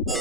mymumu.com.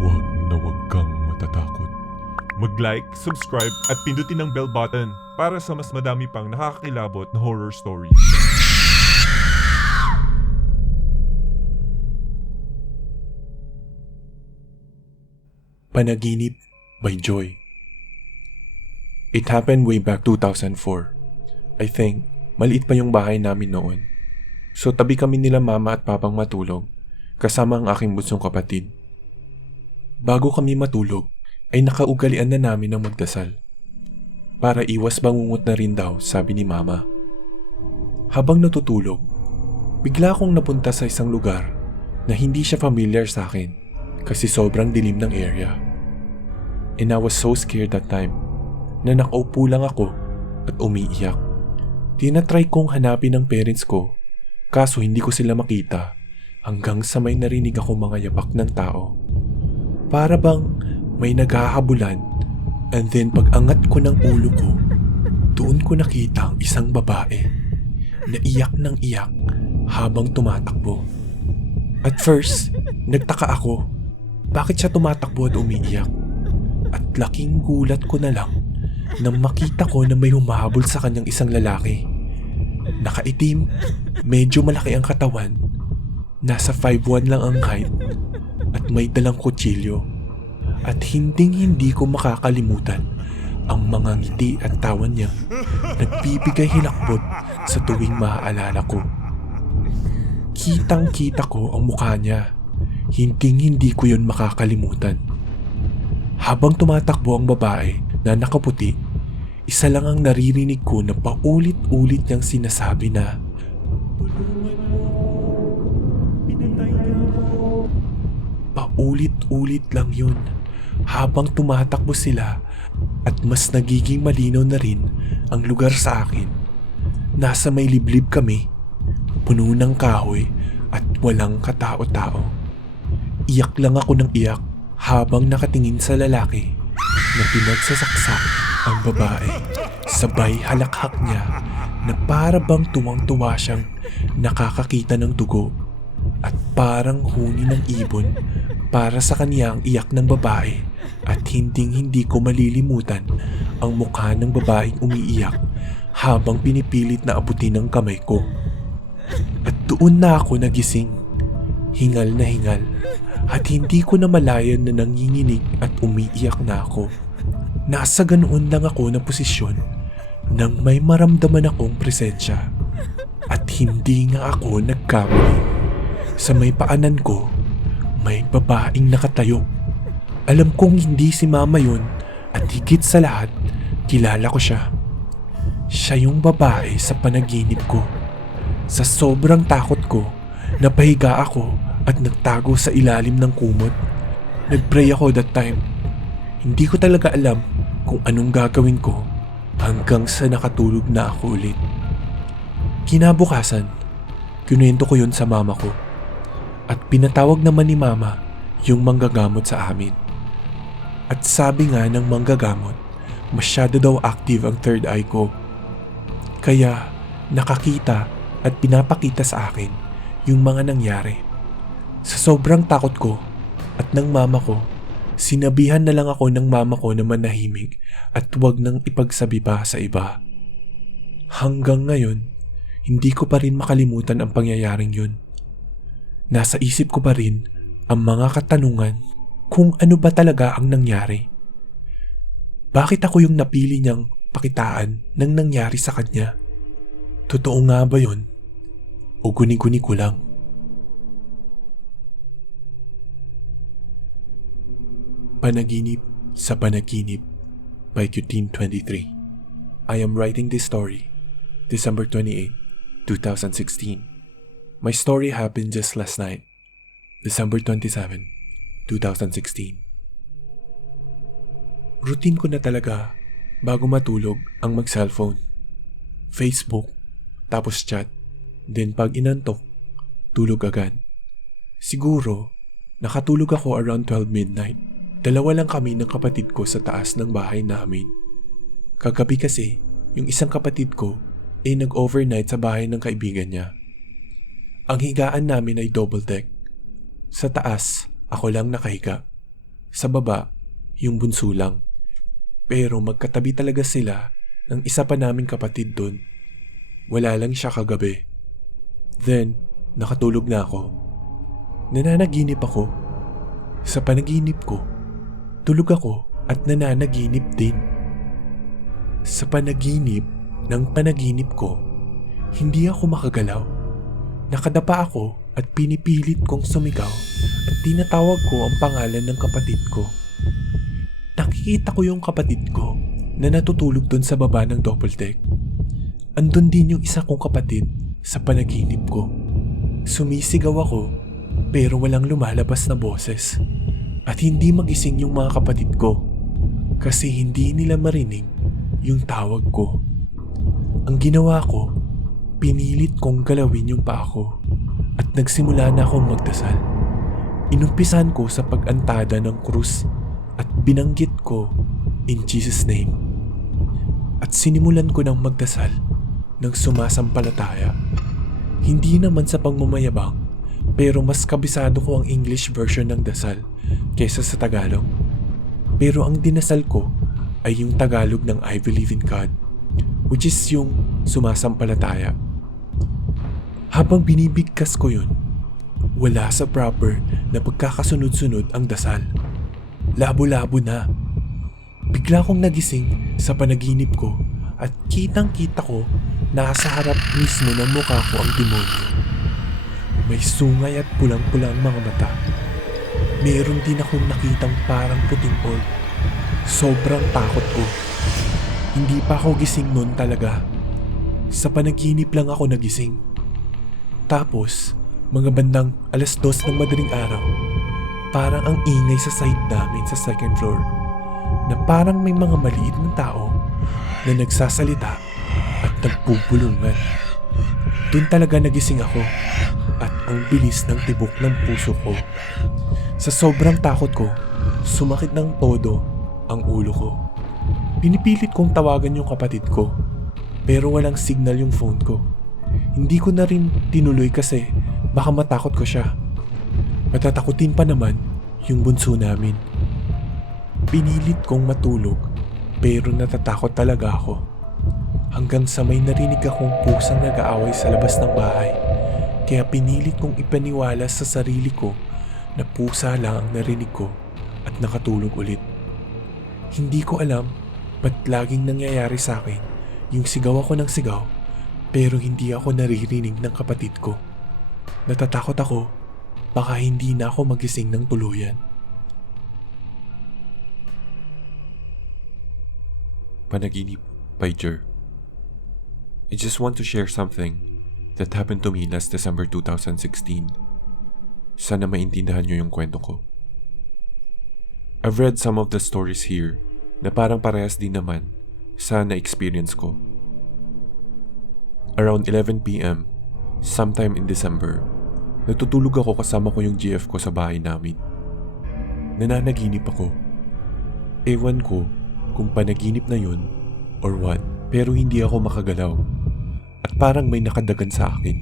Huwag na huwag kang matatakot. Mag-like, subscribe at pindutin ang bell button para sa mas madami pang nakakakilabot na horror stories. Panaginip by Joy. It happened way back 2004. I think, maliit pa yung bahay namin noon. So tabi kami nila mama at papang matulog, kasama ang aking bunsong kapatid. Bago kami matulog, ay nakaugalian na namin ng magdasal. Para iwas bangungot na rin daw, sabi ni mama. Habang natutulog, bigla akong napunta sa isang lugar na hindi siya familiar sa akin kasi sobrang dilim ng area. And I was so scared that time na nakaupo lang ako at umiiyak. Tinatry kong hanapin ang parents ko kaso hindi ko sila makita hanggang sa may narinig ako mga yapak ng tao. Para bang may naghahabulan and then pag angat ko ng ulo ko, doon ko nakita ang isang babae na iyak ng iyak habang tumatakbo. At first, nagtaka ako bakit siya tumatakbo at umiiyak. At laking gulat ko na lang nang makita ko na may humahabol sa kanyang isang lalaki. Nakaitim, medyo malaki ang katawan, nasa 5'1" lang ang height, at may dalang kutsilyo. At hindi ko makakalimutan ang mga ngiti at tawa niya nagbibigay hilakbot sa tuwing maaalala ko. Kitang-kita ko ang mukha niya, hindi ko yun makakalimutan. Habang tumatakbo ang babae na nakaputi, isa lang ang naririnig ko na paulit-ulit niyang sinasabi na, "Tulungan mo ako, pinatay niya ako." Paulit-ulit lang yun habang tumatakbo sila at mas nagiging malinaw na rin ang lugar sa akin. Nasa may liblib kami, puno ng kahoy at walang katao-tao. Iyak lang ako ng iyak habang nakatingin sa lalaki na pinagsasaksak ang babae. Sabay halakhak niya na para bang tuwang-tuwa siyang nakakakita ng dugo at parang huni ng ibon para sa kaniyang iyak ng babae. At hindi ko malilimutan ang mukha ng babaeng umiiyak habang pinipilit na abutin ng kamay ko. At doon na ako nagising, hingal na hingal. At hindi ko na malayan na nanginginig at umiiyak na ako. Nasa ganoon lang ako na posisyon nang may maramdaman akong presensya. At hindi nga ako nagkamali. Sa may paanan ko, may babaeng nakatayo. Alam kong hindi si mama yun at higit sa lahat, kilala ko siya. Siya yung babae sa panaginip ko. Sa sobrang takot ko, napahiga ako at nagtago sa ilalim ng kumot. Nagpray ako that time. Hindi ko talaga alam kung anong gagawin ko hanggang sa nakatulog na ako ulit. Kinabukasan, kinuwento ko yun sa mama ko. At pinatawag naman ni mama yung manggagamot sa amin. At sabi nga ng manggagamot, masyado daw active ang third eye ko. Kaya nakakita at pinapakita sa akin yung mga nangyari. Sa sobrang takot ko at ng mama ko, sinabihan na lang ako ng mama ko na manahimik at huwag nang ipagsabi pa sa iba. Hanggang ngayon, hindi ko pa rin makalimutan ang pangyayaring yun. Nasa isip ko pa rin ang mga katanungan kung ano ba talaga ang nangyari. Bakit ako yung napili niyang pakitaan ng nangyari sa kanya? Totoo nga ba yun? O guni-guni ko lang? Panaginip sa Panaginip by Cutin 23. I am writing this story December 28, 2016. My story happened just last night, December 27, 2016. Routine ko na talaga bago matulog ang mag-cellphone. Facebook, tapos chat, then pag inantok, tulog agad. Siguro Nakatulog ako around 12 midnight. Dalawa lang kami ng kapatid ko sa taas ng bahay namin. Kagabi kasi, yung isang kapatid ko ay nag-overnight sa bahay ng kaibigan niya. Ang higaan namin ay double deck. Sa taas, ako lang nakahiga. Sa baba, yung bunso lang. Pero magkatabi talaga sila ng isa pa naming kapatid doon. Wala lang siya kagabi. Then, nakatulog na ako. Nananaginip ako. Sa panaginip ko, tulog ako at nananaginip din. Sa panaginip ng panaginip ko, hindi ako makagalaw. Nakadapa ako at pinipilit kong sumigaw at tinatawag ko ang pangalan ng kapatid ko. Nakikita ko yung kapatid ko na natutulog dun sa baba ng double deck. Andun din yung isa kong kapatid sa panaginip ko. Sumisigaw ako pero walang lumalabas na boses at hindi magising yung mga kapatid ko kasi hindi nila marinig yung tawag ko. Ang ginawa ko, pinilit kong galawin yung paa ko at nagsimula na akong magdasal. Inumpisan ko sa pag-antada ng krus at binanggit ko in Jesus' name. At sinimulan ko ng magdasal ng sumasampalataya. Hindi naman sa pagmamayabang, pero mas kabisado ko ang English version ng dasal kaysa sa Tagalog. Pero ang dinasal ko ay yung Tagalog ng I believe in God, which is yung sumasampalataya. Habang binibigkas ko yun, wala sa proper na pagkakasunod-sunod ang dasal. Labo-labo na. Bigla kong nagising sa panaginip ko at kitang-kita ko nasa harap mismo ng mukha ko ang demonyo. May sungay at pulang-pulang mga mata. Meron din akong nakitang parang puting orb. Sobrang takot ko. Hindi pa ako gising noon talaga. Sa panaginip lang ako nagising. Tapos, mga bandang 2:00 ng madaling araw, parang ang ingay sa side namin sa second floor na parang may mga maliit na tao na nagsasalita at nagpupulungan. Doon talaga nagising ako at ang bilis ng tibok ng puso ko. Sa sobrang takot ko, sumakit ng todo ang ulo ko. Pinipilit kong tawagan yung kapatid ko pero walang signal yung phone ko. Hindi ko na rin tinuloy kasi baka matakot ko siya. Matatakutin pa naman yung bunso namin. Pinilit kong matulog pero natatakot talaga ako. Hanggang sa may narinig akong pusang nag-aaway sa labas ng bahay. Kaya pinilit kong ipaniwala sa sarili ko na pusa lang ang narinig ko at nakatulog ulit. Hindi ko alam ba't laging nangyayari sa akin yung sigaw ako ng sigaw pero hindi ako naririnig ng kapatid ko. Natatakot ako baka hindi na ako magising ng tuluyan. Panaginip by Jer. I just want to share something that happened to me last December 2016. Sana maintindihan nyo yung kwento ko. I've read some of the stories here na parang parehas din naman sa na-experience ko. Around 11 p.m., sometime in December, natutulog ako kasama ko yung GF ko sa bahay namin. Nananaginip ako. Ewan ko kung panaginip na yun or what, pero hindi ako makagalaw at parang may nakadagan sa akin.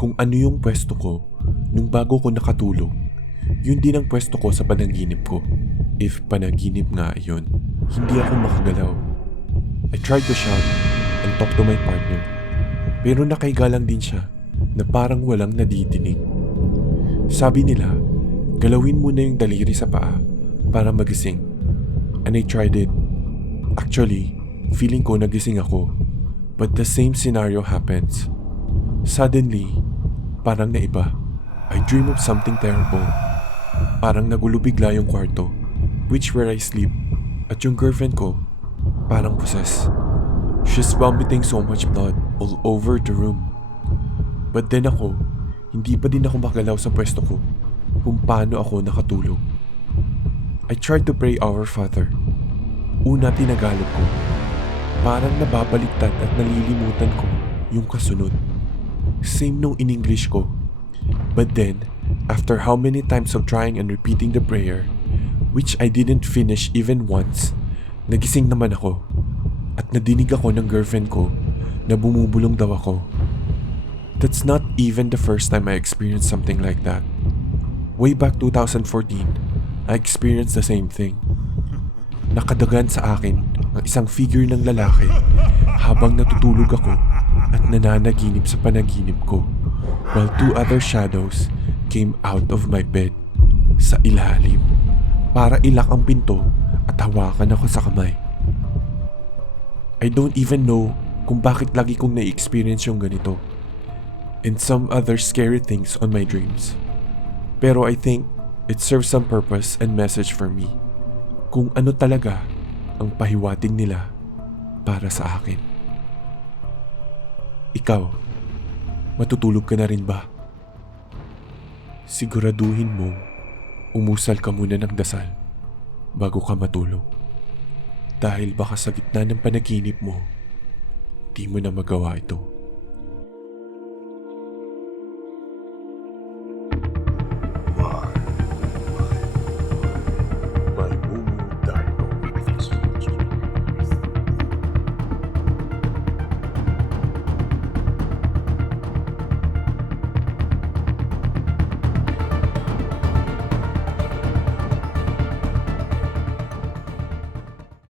Kung ano yung pwesto ko nung bago ko nakatulog, yun din ang pwesto ko sa panaginip ko. If panaginip nga yun, hindi ako makagalaw. I tried to shout and talk to my partner, pero nakahiga lang din siya na parang walang nadidinig. Sabi nila, galawin mo na yung daliri sa paa para magising. And I tried it. Actually, feeling ko nagising ako. But the same scenario happens. Suddenly, parang naiba. I dream of something terrible. Parang nagulo bigla yung kwarto, which where I sleep. At yung girlfriend ko, parang possessed. She's vomiting so much blood all over the room. But then ako, hindi pa din ako makagalaw sa pwesto ko kung paano ako nakatulog. I tried to pray Our Father. Una tinagalog ko. Parang nababaliktad at nalilimutan ko yung kasunod. Same nung in English ko. But then, After how many times of trying and repeating the prayer, which I didn't finish even once, nagising naman ako at nadinig ako ng girlfriend ko na bumubulong daw ako. That's not even the first time I experienced something like that. Way back 2014, I experienced the same thing. Nakadagan sa akin ang isang figure ng lalaki habang natutulog ako at nananaginip sa panaginip ko, while two other shadows came out of my bed sa ilalim para ilak ang pinto at hawakan ako sa kamay. I don't even know kung bakit lagi kong na-experience yung ganito and some other scary things on my dreams. Pero I think it serves some purpose and message for me kung ano talaga ang pahiwatig nila para sa akin. Ikaw, matutulog ka na rin ba? Siguraduhin mong umusal ka muna ng dasal bago ka matulog. Dahil baka sa gitna ng panaginip mo, di mo na magawa ito.